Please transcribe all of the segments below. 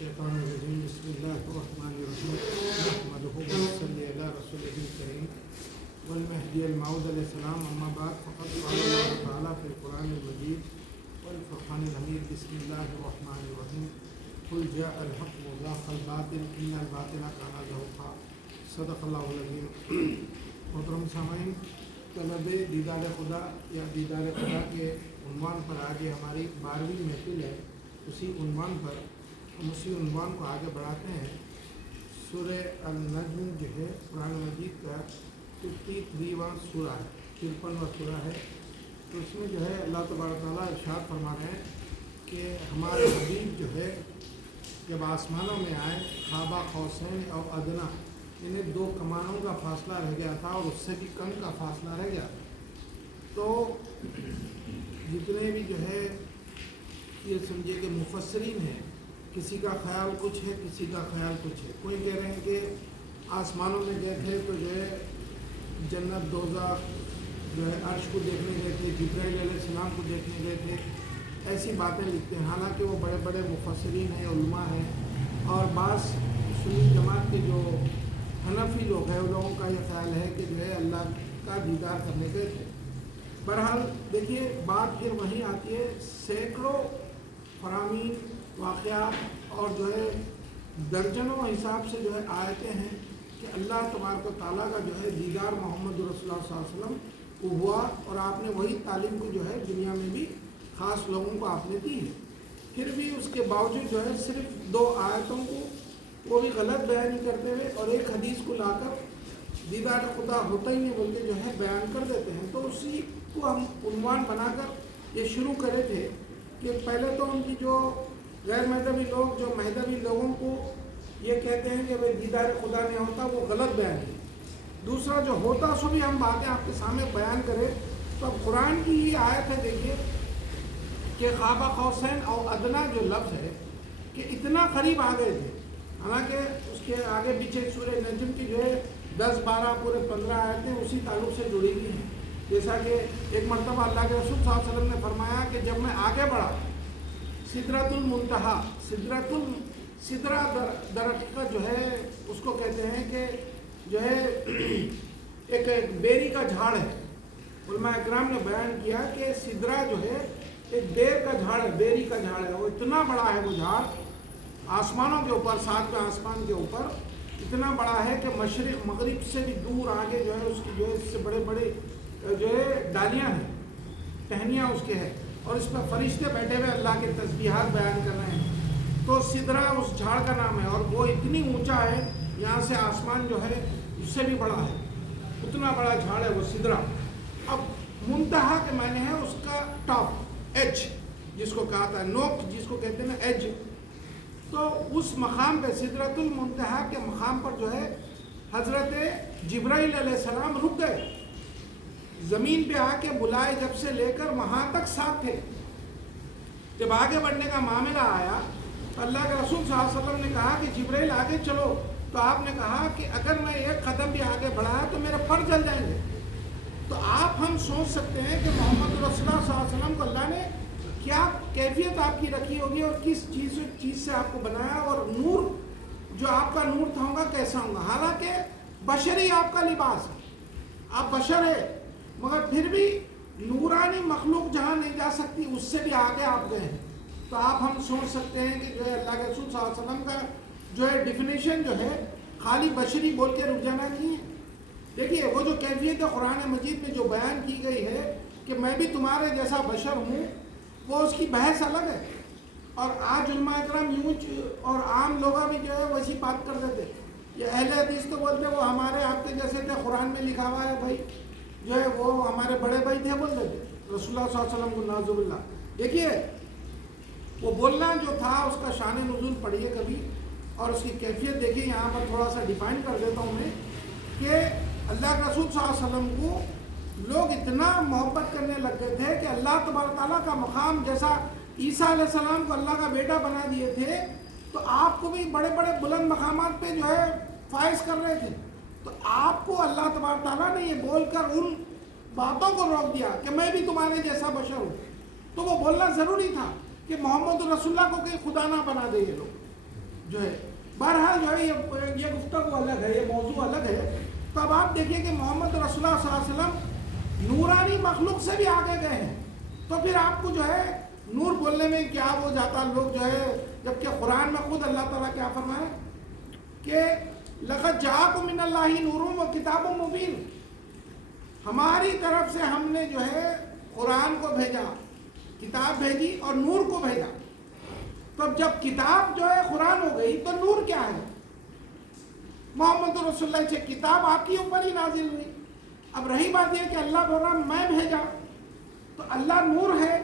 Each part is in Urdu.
الشيطان الرجيم بسم الله الرحمن الرحيم نحمده ونصلي على رسوله الكريم والمهدي الموعود علیہ السلام اما بعد فقد قال الله تعالى في القرآن المجيد والفرقان الحميد بسم الله الرحمن الرحيم قل جاء الحق وزاق الباطل ان الباطل كان زهوقا صدق اللہ العظیم۔ محترم سامعین، طلب دیدار خدا یا دیدار خدا کے عنوان پر آگے ہماری 12ویں محفل ہے۔ اسی عنوان پر ہم اسی عنوان کو آگے بڑھاتے ہیں۔ سورہ النجم جو ہے قرآن مجید کا 53واں سورہ ہے، 53واں سورہ ہے۔ تو اس میں جو ہے اللہ تبارک تعالیٰ ارشاد فرما رہے ہیں کہ ہمارے حبیب جو ہے جب آسمانوں میں آئے قاب قوسین اور ادنا، انہیں 2 کمانوں کا فاصلہ رہ گیا تھا اور اس سے بھی کم کا فاصلہ رہ گیا۔ تو جتنے بھی جو ہے یہ سمجھے کہ مفسرین ہیں، کسی کا خیال کچھ ہے، کسی کا خیال کچھ ہے۔ کوئی کہہ رہے ہیں کہ آسمانوں میں گئے تھے تو جو ہے جنت دوزخ جو ہے عرش کو دیکھنے گئے تھے، جبرائیل علیہ السلام کو دیکھنے گئے تھے، ایسی باتیں لکھتے ہیں۔ حالانکہ وہ بڑے بڑے مفسرین ہیں، علماء ہیں، اور بعض سنی جماعت کے جو حنفی لوگ ہیں ان لوگوں کا یہ خیال ہے کہ جو ہے اللہ کا دیدار کرنے گئے تھے۔ بہرحال دیکھیے بات پھر وہیں آتی ہے، سینکڑوں فرامین واقعات اور جو ہے درجنوں حساب سے جو ہے آیتیں ہیں کہ اللہ تبارک و تعالیٰ کا جو ہے دیدار محمد رسول اللہ صلی اللہ علیہ وسلم کو ہوا، اور آپ نے وہی تعلیم کو جو ہے دنیا میں بھی خاص لوگوں کو آپ نے دی ہے۔ پھر بھی اس کے باوجود جو ہے صرف 2 آیتوں کو وہ بھی غلط بیان کرتے ہوئے اور ایک حدیث کو لا کر دیدار خدا ہوتا ہی نہیں بول کے جو ہے بیان کر دیتے ہیں۔ تو اسی کو ہم عنوان بنا کر یہ شروع کرے تھے کہ پہلے تو ان کی جو غیر مذہبی لوگ جو مذہبی لوگوں کو یہ کہتے ہیں کہ بھائی دیدار خدا نہیں ہوتا، وہ غلط بیان ہے۔ دوسرا جو ہوتا سو بھی ہم باتیں آپ کے سامنے بیان کریں۔ تو اب قرآن کی یہ آیت ہے، دیکھیے کہ قاب قوسین اور ادنا جو لفظ ہے کہ اتنا قریب آ گئے تھے، حالانکہ اس کے آگے پیچھے سورہ نجم کی جو ہے 10 12 پورے 15 آیتیں اسی تعلق سے جڑی ہوئی ہیں۔ جیسا کہ ایک مرتبہ اللہ کے رسول صلی اللہ علیہ وسلم نے فرمایا کہ جب میں آگے بڑھا سدرۃ المنتہا، سدرہ درخت کا جو ہے اس کو کہتے ہیں کہ جو ہے ایک بیری کا جھاڑ ہے۔ علماء اکرام نے بیان کیا کہ سدرہ جو ہے ایک بیر کا جھاڑ ہے، بیری کا جھاڑ ہے، وہ اتنا بڑا ہے، وہ جھاڑ آسمانوں کے اوپر، 7ویں آسمان کے اوپر اتنا بڑا ہے کہ مشرق مغرب سے بھی دور آگے جو ہے اس کی جو ہے اس سے بڑے بڑے جو ہے ڈالیاں ہیں، ٹہنیاں اس کے ہیں، اور اس پر فرشتے بیٹھے ہوئے اللہ کے تسبیحات بیان کر رہے ہیں۔ تو سدرہ اس جھاڑ کا نام ہے، اور وہ اتنی اونچا ہے، یہاں سے آسمان جو ہے اس سے بھی بڑا ہے، اتنا بڑا جھاڑ ہے وہ سدرہ۔ اب منتہا کے معنی ہے اس کا ٹاپ، ایج جس کو کہا تھا، نوک جس کو کہتے ہیں نا، ایج۔ تو اس مقام پہ سدرۃ المنتہا کے مقام پر جو ہے حضرت جبرائیل علیہ السلام رک گئے، زمین پہ آ کے بلائے جب سے لے کر وہاں تک ساتھ تھے۔ جب آگے بڑھنے کا معاملہ آیا تو اللہ کے رسول صلی اللہ علیہ وسلم نے کہا کہ جبرائیل آگے چلو، تو آپ نے کہا کہ اگر میں 1 قدم بھی آگے بڑھایا تو میرے پر جل جائیں گے۔ تو آپ ہم سوچ سکتے ہیں کہ محمد رسول اللہ صلی اللہ علیہ وسلم کو اللہ نے کیا کیفیت آپ کی رکھی ہوگی اور کس چیز سے آپ کو بنایا، اور نور جو آپ کا نور تھا ہوگا کیسا ہوگا۔ حالانکہ بشری آپ کا لباس ہے، آپ بشر ہے، مگر پھر بھی نورانی مخلوق جہاں نہیں جا سکتی اس سے بھی آگے آپ گئے ہیں۔ تو آپ ہم سوچ سکتے ہیں کہ جو ہے اللہ کے رسول صلی اللہ علیہ وسلم کا جو ہے ڈیفینیشن جو ہے خالی بشری بول کے رک جانا نہیں ہے۔ دیکھیے وہ جو کیفیت قرآن مجید میں جو بیان کی گئی ہے کہ میں بھی تمہارے جیسا بشر ہوں، وہ اس کی بحث الگ ہے۔ اور آج علماء اکرام یوں اور عام لوگ بھی جو ہے ویسی بات کر دیتے، یہ اہل حدیث تو بولتے وہ ہمارے آپ کے جیسے تھے، قرآن میں لکھا ہوا ہے بھائی جو ہے وہ ہمارے بڑے بھائی تھے بول دیتے رسول اللہ صلی اللہ علیہ وسلم کو، نعوذ باللہ۔ دیکھیے وہ بولنا جو تھا اس کا شان نزول پڑھیے کبھی، اور اس کی کیفیت دیکھیے۔ یہاں پر تھوڑا سا ڈیفائن کر دیتا ہوں میں کہ اللہ کے رسول صلی اللہ علیہ وسلم کو لوگ اتنا محبت کرنے لگ گئے تھے کہ اللہ تبارک تعالیٰ کا مقام جیسا عیسیٰ علیہ السلام کو اللہ کا بیٹا بنا دیے تھے، تو آپ کو بھی بڑے بڑے بلند مقامات پہ جو ہے فائز کر رہے تھے۔ تو آپ کو اللہ تبارک تعالیٰ نے یہ بول کر ان باتوں کو روک دیا کہ میں بھی تمہارے جیسا بشر ہوں۔ تو وہ بولنا ضروری تھا کہ محمد رسول اللہ کو کہ خدا نہ بنا دے یہ لوگ۔ جو ہے بہرحال جو ہے یہ گفتگو الگ ہے، یہ موضوع الگ ہے. تو اب آپ دیکھیے کہ محمد رسول اللہ صلی اللہ علیہ وسلم نورانی مخلوق سے بھی آگے گئے ہیں. تو پھر آپ کو جو ہے نور بولنے میں کیا وہ جاتا لوگ جو ہے، جبکہ قرآن میں خود اللہ تعالیٰ کیا فرمائے کہ لقد جاءکم من اللہ نور و کتاب مبین، ہماری طرف سے ہم نے جو ہے قرآن کو بھیجا، کتاب بھیجی اور نور کو بھیجا. تو اب جب کتاب جو ہے قرآن ہو گئی تو نور کیا ہے؟ محمد رسول اللہ سے کتاب آپ کے اوپر ہی نازل ہوئی. اب رہی بات یہ کہ اللہ بول رہا میں بھیجا، تو اللہ نور ہے،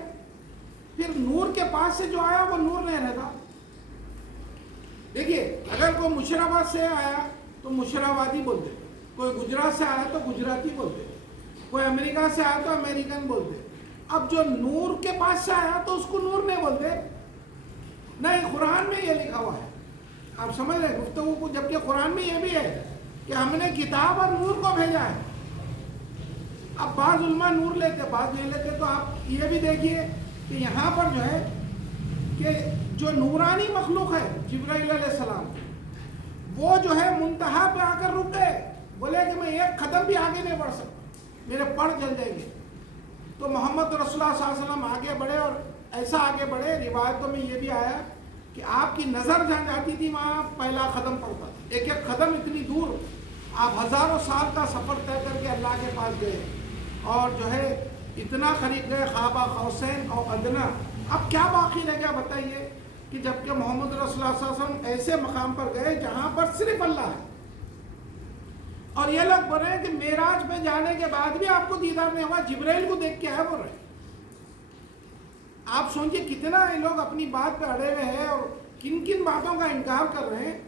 پھر نور کے پاس سے جو آیا وہ نور نہیں رہتا. دیکھیے اگر کوئی مشراباد سے آیا تو مشرابادی بولتے، کوئی گجرات سے آیا تو گجراتی بولتے، کوئی امریکہ سے آیا تو امریکن بولتے. اب جو نور کے پاس سے آیا تو اس کو نور نہیں بولتے. نہیں، قرآن میں یہ لکھا ہوا ہے، آپ سمجھ رہے گفتگو کو، جبکہ قرآن میں یہ بھی ہے کہ ہم نے کتاب اور نور کو بھیجا ہے. اب بعض علماء نور لیتے بعض نہیں لیتے. تو آپ یہ بھی دیکھیے کہ یہاں پر جو ہے کہ جو نورانی مخلوق ہے جبرائیل علیہ السلام، وہ جو ہے منتہا پہ آ کر رک گئے، بولے کہ میں ایک قدم بھی آگے نہیں بڑھ سکتا، میرے پڑ جل جائیں گے. تو محمد رسول اللہ صلی اللہ علیہ وسلم آگے بڑھے، اور ایسا آگے بڑھے، روایتوں میں یہ بھی آیا کہ آپ کی نظر جہاں جاتی تھی وہاں پہلا قدم پڑتا، ایک ایک قدم اتنی دور. آپ ہزاروں سال کا سفر طے کر کے اللہ کے پاس گئے، اور جو ہے اتنا قریب گئے، خوابہ قوسین اور ادنا. اب کیا باقی رہ گیا بتائیے کہ جبکہ محمد رسول اللہ صلی اللہ علیہ وسلم ایسے مقام پر گئے جہاں پر صرف اللہ ہے، اور یہ لوگ بول رہے ہیں کہ معراج میں جانے کے بعد بھی آپ کو دیدار نہیں ہوا، جبرائیل کو دیکھ کے آئے بول رہے ہیں. آپ سوچئے کتنا یہ لوگ اپنی بات پہ اڑے ہوئے ہیں، اور کن کن باتوں کا انکار کر رہے ہیں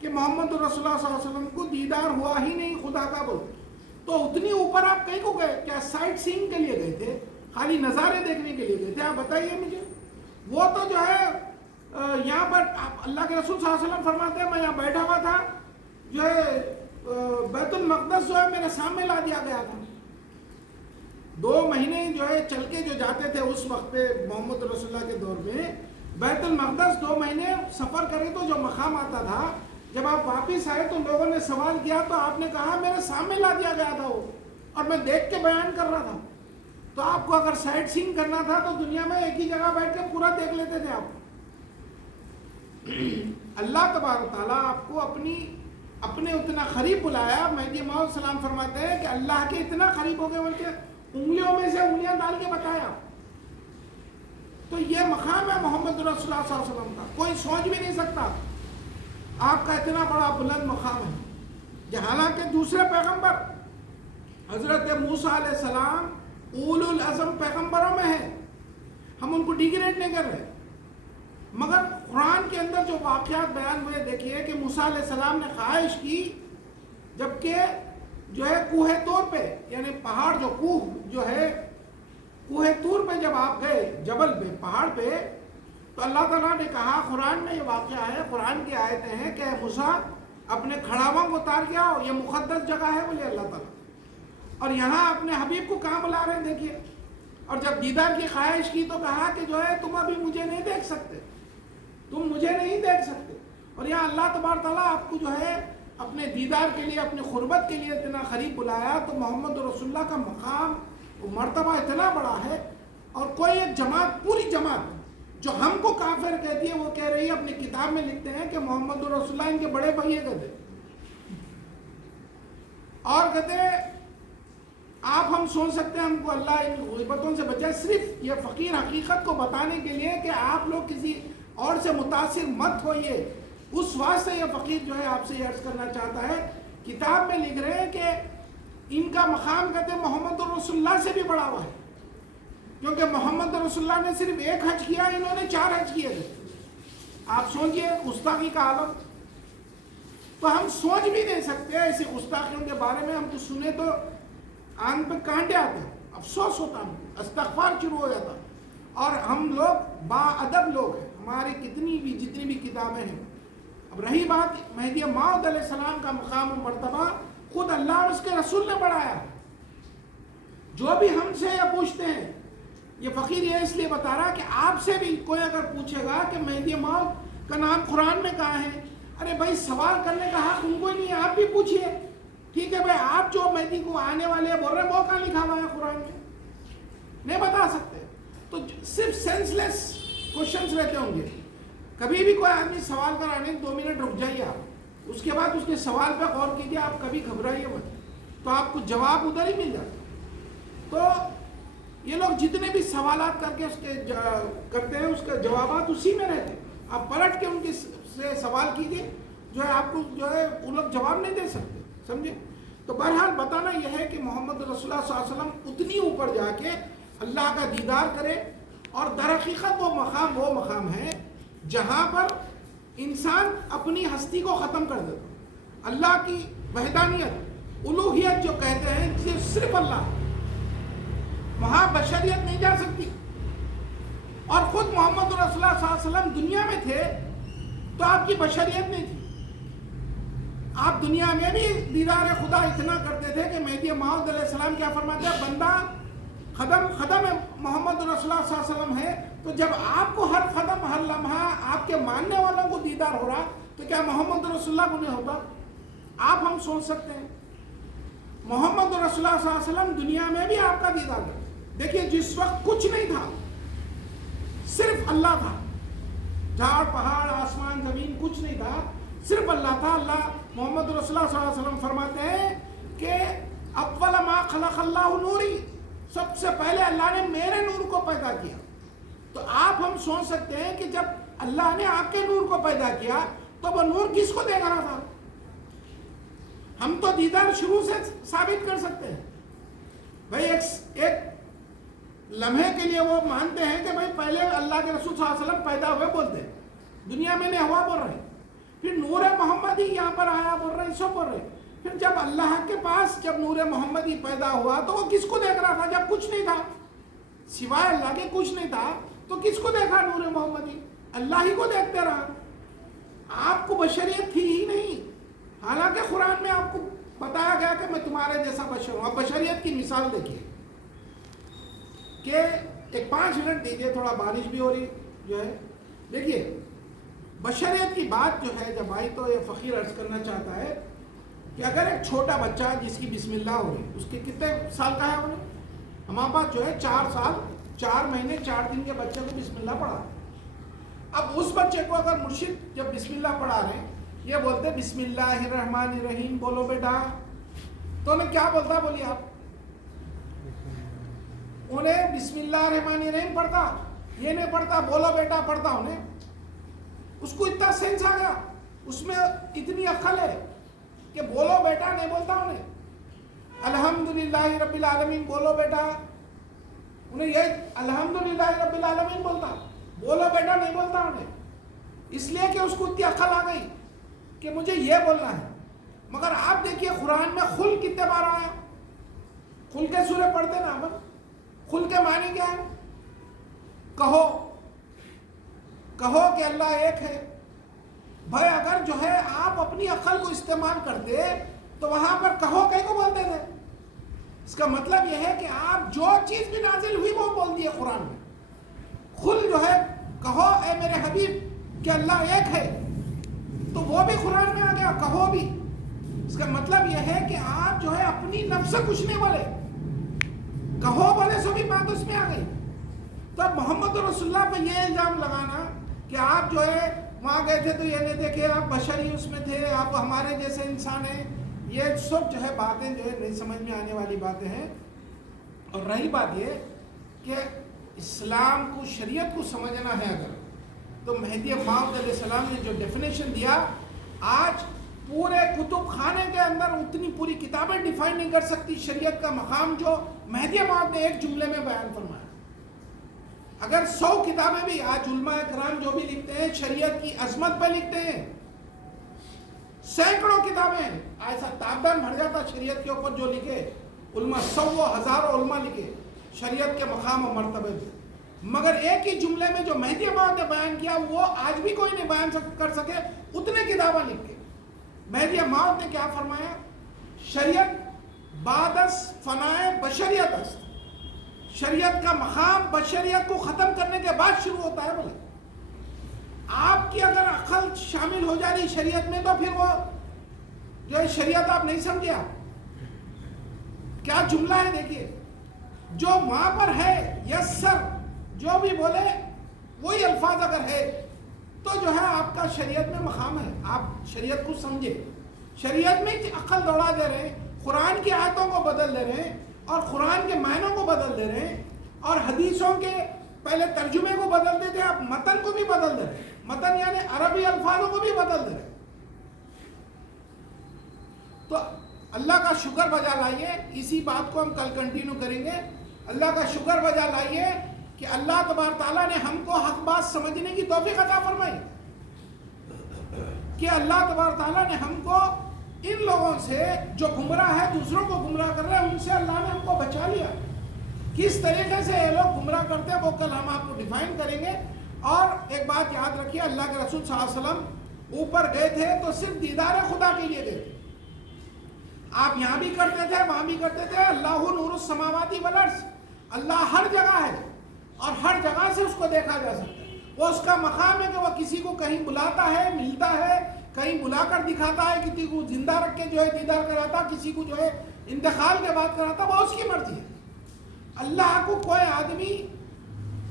کہ محمد رسول اللہ صلی اللہ علیہ وسلم کو دیدار ہوا ہی نہیں خدا کا. بول تو اتنی اوپر آپ کہیں کو گئے؟ کیا سائٹ سینگ کے لیے گئے تھے؟ خالی نظارے دیکھنے کے لیے گئے تھے؟ آپ بتائیے مجھے. وہ تو جو ہے یہاں پر اللہ کے رسول صلی اللہ علیہ وسلم فرماتے ہیں میں یہاں بیٹھا ہوا تھا، جو ہے بیت المقدس جو ہے میرے سامنے لا دیا گیا تھا. 2 مہینے جو ہے چل کے جو جاتے تھے اس وقت پہ محمد رسول اللہ کے دور میں، بیت المقدس 2 مہینے سفر کرے تو جو مقام آتا تھا، جب آپ واپس آئے تو لوگوں نے سوال کیا تو آپ نے کہا میرے سامنے لا دیا گیا تھا وہ، اور میں دیکھ کے بیان کر رہا تھا. تو آپ کو اگر سائٹ سینگ کرنا تھا تو دنیا میں ایک ہی جگہ بیٹھ کے پورا دیکھ لیتے تھے آپ. اللہ تبارک تعالیٰ آپ کو اپنے اتنا قریب بلایا. مہدی موعود علیہ السلام فرماتے ہیں کہ اللہ کے اتنا قریب ہو گئے بلکہ انگلیوں میں سے انگلیاں ڈال کے بتایا. تو یہ مقام ہے محمد رسول اللہ صلی اللہ علیہ وسلم کا، کوئی سوچ بھی نہیں سکتا آپ کا اتنا بڑا بلند مقام ہے. حالانکہ دوسرے پیغمبر حضرت موسیٰ علیہ السلام اولو العزم پیغمبروں میں ہیں، ہم ان کو ڈیگریڈ نہیں کر رہے، مگر قرآن کے اندر جو واقعات بیان ہوئے دیکھیے کہ موسیٰ علیہ السلام نے خواہش کی، جبکہ جو ہے کوہ طور پہ، یعنی پہاڑ جو کوہ جو ہے کوہ طور پہ جب آپ گئے، جبل پہ پہاڑ پہ، تو اللہ تعالیٰ نے کہا، قرآن میں یہ واقعہ ہے، قرآن کی آیتیں ہیں کہ موسیٰ اپنے کھڑاواں کو اتار کے آؤ، یہ مقدس جگہ ہے بولے اللہ تعالیٰ. اور یہاں اپنے حبیب کو کہاں بلا رہے ہیں دیکھیے. اور جب دیدار کی خواہش کی تو کہا کہ جو ہے تم ابھی مجھے نہیں دیکھ سکتے، تم مجھے نہیں دیکھ سکتے. اور یہاں اللہ تبارک تعالیٰ آپ کو جو ہے اپنے دیدار کے لیے، اپنی قربت کے لیے اتنا قریب بلایا. تو محمد رسول اللہ کا مقام، مرتبہ اتنا بڑا ہے. اور کوئی ایک جماعت، پوری جماعت جو ہم کو کافر کہتی ہے، وہ کہہ رہی ہے، اپنی کتاب میں لکھتے ہیں کہ محمد رسول اللہ ان کے بڑے بھائی کہتے، اور کہتے آپ ہم سوچ سکتے ہیں ہم کو اللہ ان غیبتوں سے بچائے، صرف یہ فقیر حقیقت کو بتانے کے لیے کہ آپ لوگ کسی اور سے متاثر مت ہوئیے، اس واسطے یہ فقیر جو ہے آپ سے یہ عرض کرنا چاہتا ہے. کتاب میں لکھ رہے ہیں کہ ان کا مقام کہتے ہیں محمد رسول اللہ سے بھی بڑا ہوا ہے، کیونکہ محمد رسول اللہ نے صرف 1 حج کیا، انہوں نے 4 حج کیے تھے. آپ سوچئے گستاخی کا عالم. تو ہم سوچ بھی نہیں سکتے ایسی گستاخیوں کے بارے میں. ہم تو سنے تو آن پہ کانٹے آتے ہیں، افسوس ہوتا، ہم استغفار شروع ہو جاتا. اور ہم لوگ با ادب لوگ ہیں، ہماری جتنی بھی کتابیں ہیں. اب رہی بات مہدی موعود علیہ السلام کا مقام و مرتبہ، خود اللہ اور اس کے رسول نے بڑھایا. جو بھی ہم سے یہ پوچھتے ہیں، یہ فقیر یہ اس لیے بتا رہا کہ آپ سے بھی کوئی اگر پوچھے گا کہ مہدی موعود کا نام قرآن میں کہاں ہے؟ ارے بھائی سوال کرنے کا حق ان کو ہی نہیں ہے، آپ بھی پوچھئے. ٹھیک ہے بھائی، آپ جو مہدی کو آنے والے ہیں بول رہے ہیں، وہ کہاں لکھا ہوا ہے قرآن میں؟ نہیں بتا سکتے. تو صرف سینس لیس کوشچنس رہتے ہوں گے. کبھی بھی کوئی آدمی سوال کرانے 2 منٹ رک جائیے آپ، اس کے بعد اس کے سوال پہ غور کیجیے، آپ کبھی گھبرائیے مت، تو آپ کو جواب ادھر ہی مل جاتا. تو یہ لوگ جتنے بھی سوالات کر کے اس کے کرتے ہیں، اس کے جوابات اسی میں رہتے ہیں. آپ پلٹ کے ان کے سے سوال کیجیے، جو ہے آپ کو جو ہے وہ لوگ جواب نہیں دے سکتے. سمجھے؟ تو بہرحال بتانا یہ ہے کہ محمد رسول اللہ صلی اللہ علیہ وسلم اتنی اوپر جا کے اللہ کا دیدار کرے. اور در حقیقت وہ مقام ہے جہاں پر انسان اپنی ہستی کو ختم کر دیتا. اللہ کی وحدانیت، الوہیت جو کہتے ہیں صرف اللہ، وہاں بشریت نہیں جا سکتی. اور خود محمد رسول اللہ صلی اللہ علیہ وسلم دنیا میں تھے تو آپ کی بشریت نہیں تھی. آپ دنیا میں بھی دیدار خدا اتنا کرتے تھے کہ مہدی موعود علیہ السلام کیا فرماتے ہیں، بندہ خدم محمد رسول اللہ صلی اللہ علیہ وسلم ہے. تو جب آپ کو ہر قدم ہر لمحہ آپ کے ماننے والوں کو دیدار ہو رہا تو کیا محمد رسول اللہ کو نہیں ہوتا؟ آپ ہم سوچ سکتے ہیں. محمد رسول اللہ صلی اللہ علیہ وسلم دنیا میں بھی آپ کا دیدار کرتے. دیکھیے جس وقت کچھ نہیں تھا، صرف اللہ تھا، جھاڑ پہاڑ آسمان زمین کچھ نہیں تھا، صرف اللہ تھا. اللہ محمد رسول اللہ صلی اللہ علیہ وسلم فرماتے ہیں کہ اول ما خلق اللہ نوری، سب سے پہلے اللہ نے میرے نور کو پیدا کیا. تو آپ ہم سوچ سکتے ہیں کہ جب اللہ نے آپ کے نور کو پیدا کیا تو وہ نور کس کو دیکھ رہا تھا؟ ہم تو دیدار شروع سے ثابت کر سکتے ہیں. بھائی ایک لمحے کے لیے وہ مانتے ہیں کہ بھائی پہلے اللہ کے رسول صلی اللہ علیہ وسلم پیدا ہوئے بولتے ہیں، دنیا میں نہیں ہوا بول رہے ہیں، پھر نور محمدی یہاں پر آیا بول رہے ہیں، سب بول رہے ہیں. پھر جب اللہ کے پاس جب نور محمدی پیدا ہوا تو وہ کس کو دیکھ رہا تھا؟ جب کچھ نہیں تھا، سوائے اللہ کے کچھ نہیں تھا، تو کس کو دیکھا نور محمدی؟ اللہ ہی کو دیکھتے رہا. آپ کو بشریت تھی ہی نہیں. حالانکہ قرآن میں آپ کو بتایا گیا کہ میں تمہارے جیسا بشر ہوں. اب بشریت کی مثال دیکھیے کہ ایک 5 منٹ دیجیے، تھوڑا بارش بھی ہو رہی جو ہے. دیکھیے بشریت کی بات جو ہے جب آئی تو یہ فقیر عرض کرنا چاہتا ہے کہ اگر ایک چھوٹا بچہ جس کی بسم اللہ ہو رہی، اس کے کتنے سال کا ہے؟ انہیں ہمارے پاس جو ہے 4 سال 4 مہینے 4 دن کے بچے کو بسم اللہ پڑھا. اب اس بچے کو اگر مرشد جب بسم اللہ پڑھا رہے ہیں، یہ بولتے بسم اللہ الرحمن الرحیم بولو بیٹا، تو انہیں کیا بولتا؟ بولیے آپ. انہیں بسم اللہ الرحمن الرحیم پڑھتا، یہ نہیں پڑھتا بولو بیٹا پڑھتا. انہیں اس کو اتنا سینس آ گیا، اس میں اتنی عقل ہے کہ بولو بیٹا نہیں بولتا. انہیں الحمدللہ رب العالمین بولو بیٹا، انہیں یہ الحمدللہ رب العالمین بولتا، بولو بیٹا نہیں بولتا. انہیں اس لیے کہ اس کو اتنی عقل آ گئی کہ مجھے یہ بولنا ہے. مگر آپ دیکھیے قرآن میں خل کتنے بار آیا؟ خل کے سورے پڑھتے نا ہم، خل کے معنی کیا ہے؟ کہو کہ اللہ ایک ہے. بھائی اگر جو ہے آپ اپنی عقل کو استعمال کرتے تو وہاں پر کہو کہیں کو بولتے تھے. اس کا مطلب یہ ہے کہ آپ جو چیز بھی نازل ہوئی وہ بول دیے قرآن میں. خل جو ہے کہو اے میرے حبیب کہ اللہ ایک ہے، تو وہ بھی قرآن میں آ گیا کہو بھی. اس کا مطلب یہ ہے کہ آپ جو ہے اپنی نفس سے کچھ نہیں بولے، کہو بولے سو بھی بات اس میں آ گئی. تو اب محمد رسول اللہ پہ یہ الزام لگانا کہ آپ جو ہے وہاں گئے تھے تو یہ نہیں دیکھے آپ بشری اس میں تھے، آپ ہمارے جیسے انسان ہیں، یہ سب جو ہے باتیں جو ہے نہیں سمجھ میں آنے والی باتیں ہیں. اور رہی بات یہ کہ اسلام کو شریعت کو سمجھنا ہے اگر، تو مہدی موعود علیہ السلام نے جو ڈیفینیشن دیا، آج پورے کتب خانے کے اندر اتنی پوری کتابیں ڈیفائن نہیں کر سکتی شریعت کا مقام جو مہدی موعود نے ایک جملے میں بیان فرمایا. اگر 100 کتابیں بھی آج علماء کرام جو بھی لکھتے ہیں شریعت کی عظمت پہ لکھتے ہیں، سینکڑوں کتابیں، ایسا تابدان بھر جاتا شریعت کے اوپر جو لکھے علماء، 100 ہزاروں علماء لکھے شریعت کے مقام و مرتبے پہ، مگر ایک ہی جملے میں جو مہدی موعود نے بیان کیا وہ آج بھی کوئی نہیں بیان کر سکے اتنے کتابیں لکھ کے. مہدی موعود نے کیا فرمایا؟ شریعت بعد از فنائے بشریت است. شریعت کا مقام بشریت کو ختم کرنے کے بعد شروع ہوتا ہے. بولے آپ کی اگر عقل شامل ہو جا رہی شریعت میں تو پھر وہ جو ہے شریعت آپ نہیں سمجھے. آپ کیا جملہ ہے دیکھیے, جو وہاں پر ہے یسر جو بھی بولے وہی الفاظ اگر ہے تو جو ہے آپ کا شریعت میں مقام ہے. آپ شریعت کو سمجھے, شریعت میں عقل دوڑا دے رہے ہیں, قرآن کی آیتوں کو بدل دے رہے ہیں اور قرآن کے معنوں کو بدل دے رہے ہیں اور حدیثوں کے پہلے ترجمے کو بدل دیتے ہیں, آپ متن کو بھی بدل دے رہے ہیں. متن یعنی عربی الفاظوں کو بھی بدل دے رہے ہیں. تو اللہ کا شکر بجا لائیے, اسی بات کو ہم کل کنٹینیو کریں گے. اللہ کا شکر بجا لائیے کہ اللہ تبارک تعالیٰ نے ہم کو حق بات سمجھنے کی توفیق عطا فرمائی, کہ اللہ تبارک تعالیٰ نے ہم کو ان لوگوں سے جو گمراہ ہے, دوسروں کو گمراہ کر رہے ہیں, ان سے اللہ نے ہم کو بچا لیا. کس طریقے سے یہ لوگ گمراہ کرتے ہیں وہ کل ہم آپ کو ڈیفائن کریں گے. اور ایک بات یاد رکھیے, اللہ کے رسول صلی اللہ علیہ وسلم اوپر گئے تھے تو صرف دیدار خدا کے لیے گئے تھے. آپ یہاں بھی کرتے تھے, وہاں بھی کرتے تھے. اللہ نور السماوات والارض, اللہ ہر جگہ ہے اور ہر جگہ سے اس کو دیکھا جا سکتا ہے. وہ اس کا مقام ہے کہ وہ کسی کو کہیں بلاتا ہے, ملتا ہے, کہیں بلا کر دکھاتا ہے, کسی کو زندہ رکھ کے جو ہے دیدار کراتا, کسی کو جو ہے انتقال کے بعد کراتا, وہ اس کی مرضی ہے. اللہ کو کوئی آدمی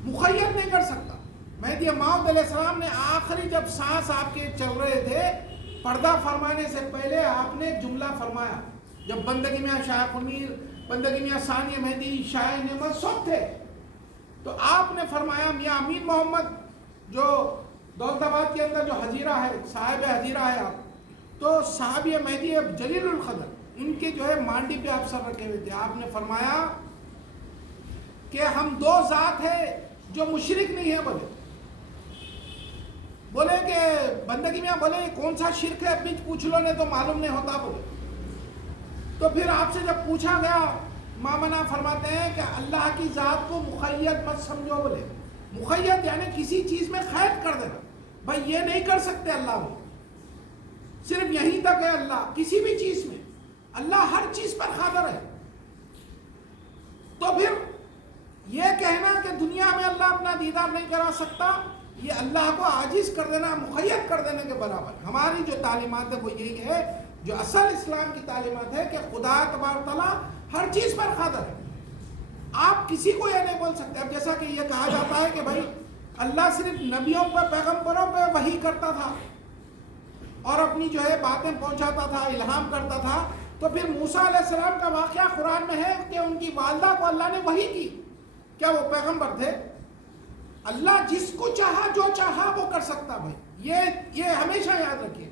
مخیر نہیں کر سکتا. مہدی موعود علیہ السلام نے آخری جب سانس آپ کے چل رہے تھے, پردہ فرمانے سے پہلے آپ نے ایک جملہ فرمایا. جب بندگی میاں شاہ قمیر, بندگی میاں ثانیہ مہدی, شاہ نعمت سب تھے, تو آپ نے فرمایا میاں امین محمد جو دولت آباد کے اندر جو حجیرہ ہے, صاحب حجیرہ ہے آپ, تو صاحب مہدی جلیل القدر, ان کے جو ہے مانڈی پہ آپ سر رکھے ہوئے تھے. آپ نے فرمایا کہ ہم دو ذات ہیں جو مشرک نہیں ہیں. بولے کہ بندگی میں بولے کون سا شرک ہے, بیچ پوچھ لو نہیں تو معلوم نہیں ہوتا. بولے تو پھر آپ سے جب پوچھا گیا, مامنا فرماتے ہیں کہ اللہ کی ذات کو مقید مت سمجھو. بولے مقید یعنی کسی چیز میں قید کر دینا, بھائی یہ نہیں کر سکتے اللہ میں, صرف یہیں تک ہے اللہ, کسی بھی چیز میں اللہ ہر چیز پر قادر ہے. تو پھر یہ کہنا کہ دنیا میں اللہ اپنا دیدار نہیں کرا سکتا, یہ اللہ کو عاجز کر دینا, مقید کر دینے کے برابر. ہماری جو تعلیمات ہے وہ یہی ہے, جو اصل اسلام کی تعلیمات ہے کہ خدا تبارک تعالیٰ ہر چیز پر قادر ہے. آپ کسی کو یہ نہیں بول سکتے. اب جیسا کہ یہ کہا جاتا ہے کہ بھائی اللہ صرف نبیوں پر, پیغمبروں پہ وحی کرتا تھا اور اپنی جو ہے باتیں پہنچاتا تھا, الہام کرتا تھا, تو پھر موسیٰ علیہ السلام کا واقعہ قرآن میں ہے کہ ان کی والدہ کو اللہ نے وحی کی. کیا وہ پیغمبر تھے؟ اللہ جس کو چاہا, جو چاہا وہ کر سکتا. بھائی یہ ہمیشہ یاد رکھیے,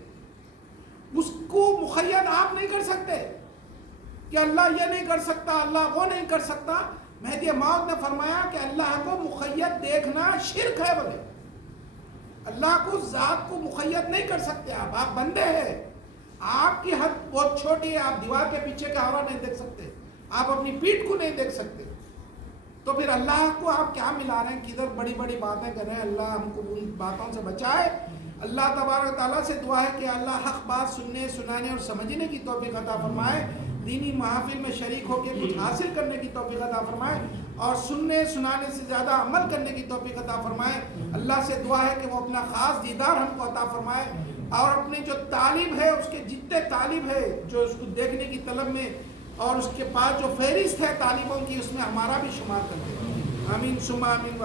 اس کو مقید آپ نہیں کر سکتے کہ اللہ یہ نہیں کر سکتا, اللہ وہ نہیں کر سکتا. مہدی موعود نے فرمایا کہ اللہ کو مقید دیکھنا شرک ہے. بولے اللہ کو ذات کو مقید نہیں کر سکتے آپ بندے ہیں, آپ کی حد بہت چھوٹی ہے, آپ دیوار کے پیچھے کا ہوا نہیں دیکھ سکتے, آپ اپنی پیٹھ کو نہیں دیکھ سکتے. تو پھر اللہ کو آپ کیا ملا رہے ہیں, کدھر بڑی بڑی باتیں کر رہے ہیں. اللہ ہم کو ان باتوں سے بچائے. اللہ تبارک تعالیٰ سے دعا ہے کہ اللہ حق بات سننے, سنانے اور سمجھنے کی توفیق عطا فرمائے. دینی محافل میں شریک ہو کے کچھ حاصل کرنے کی توفیق عطا فرمائے اور سننے سنانے سے زیادہ عمل کرنے کی توفیق عطا فرمائے. اللہ سے دعا ہے کہ وہ اپنا خاص دیدار ہم کو عطا فرمائے اور اپنے جو طالب ہے, اس کے جتنے طالب ہے جو اس کو دیکھنے کی طلب میں, اور اس کے پاس جو فہرست ہے طالبوں کی, اس میں ہمارا بھی شمار کر دیں. آمین ثم آمین.